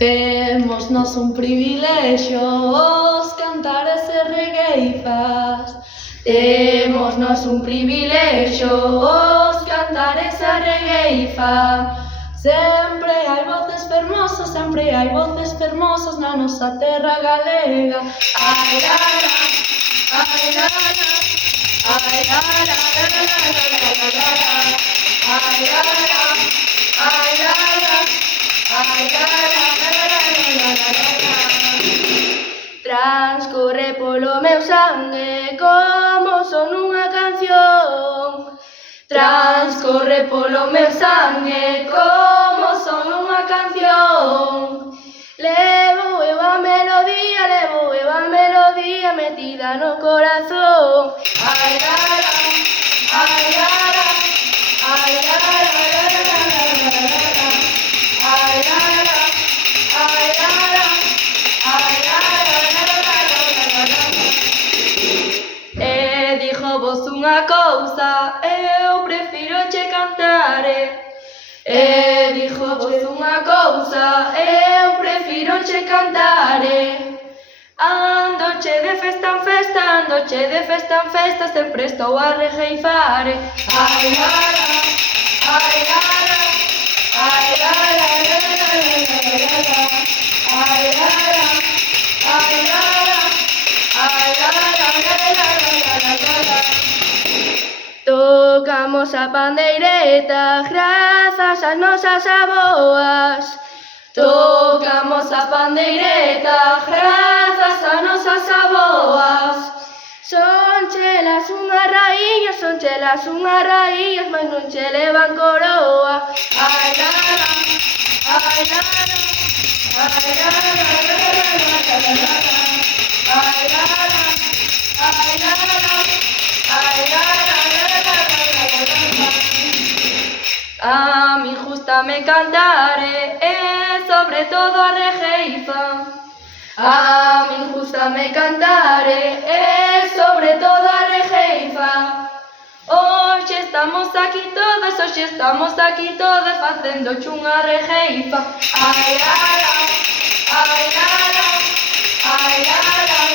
Temos nós un privilexio os cantares e regueifas. Temos nós un privilexio os cantares e regueifas. Sempre hai voces fermosas, sempre hai voces fermosas na nosa terra galega. Ai, la, la, ai, la, la, ai, la, la, la, la, la, la, la, la, la. Ai, la, la, ai, la, la, ai, la, la, la, la, la, la, la, la. Transcorre polo meu sangue como son unha canción. Transcorre polo meu sangue como son unha canción. Levo eu a melodía metida no corazón. Ai, la, la, ai, la, la, ai, la, la, la, la, la, la, la, la. Ai, la, la, ai, la, la, ai, la, la, la, la, la, la, la. E dixo vos unha cousa, eu prefiro che cantare. E dixo vos unha cousa, eu prefiro che cantare. Andoche de festa en festa, andoche de festa en festa, sempre estou a regueifare. Ai, la, la, ai, la, la, ai, la, la, la, la, la, la, la. Ai, la, la, ai, la, la, ai, la, la, la, la, la, la, la. Tocamos a pandeireta grazas ás nosas aboas. Tocamos a pandeireta grazas ás nosas aboas. Son chelas unhas raíñas, mas non che levan coroa. Ai, la, la, ai, la, la, ai, la, la, la, la, la, la, la, la. Ai, la, la, ai, la, la, ai, la, la, la, la, la, la, la. A mi gústame cantare e sobre todo a regueifa. A mi gústame cantare e sobre todo a regueifa. Hoxe estamos aquí todas facendo unha regueifa. Ai, la, la, ai, la, la, ai, la, la.